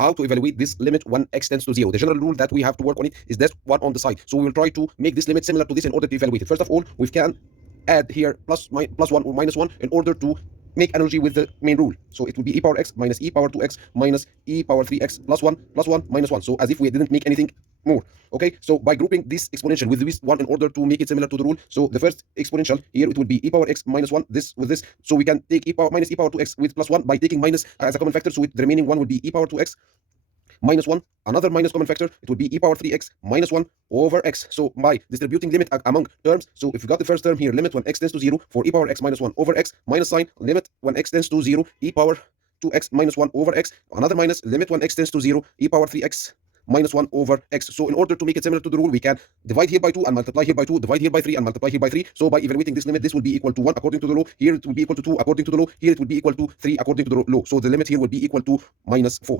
how to evaluate this limit when x tends to 0. The general rule that we have to work on it is this one on the side. So we will try to make this limit similar to this in order to evaluate it. First of all, we can add here plus 1 or minus 1 in order to make analogy with the main rule. So it will be e power x minus e power 2x minus e power 3x plus 1 minus 1. So as if we didn't make anything more. Okay, so by grouping this exponential with this one in order to make it similar to the rule, so the first exponential here it will be e power x minus 1, this with this, so we can take e power minus e power 2x with plus 1 by taking minus as a common factor, so the remaining one will be e power 2x minus 1, another minus common factor, it will be e power 3x minus 1 over x. So by distributing limit among terms, so if you got the first term here, limit when x tends to 0 for e power x minus 1 over x, minus sign, limit when x tends to 0, e power 2x minus 1 over x, another minus, limit when x tends to 0, e power 3x minus 1 over x. So in order to make it similar to the rule, we can divide here by 2 and multiply here by 2, divide here by 3 and multiply here by 3. So by evaluating this limit, this will be equal to 1 according to the law. Here it will be equal to 2 according to the law. Here it will be equal to 3 according to the law. So the limit here will be equal to minus 4.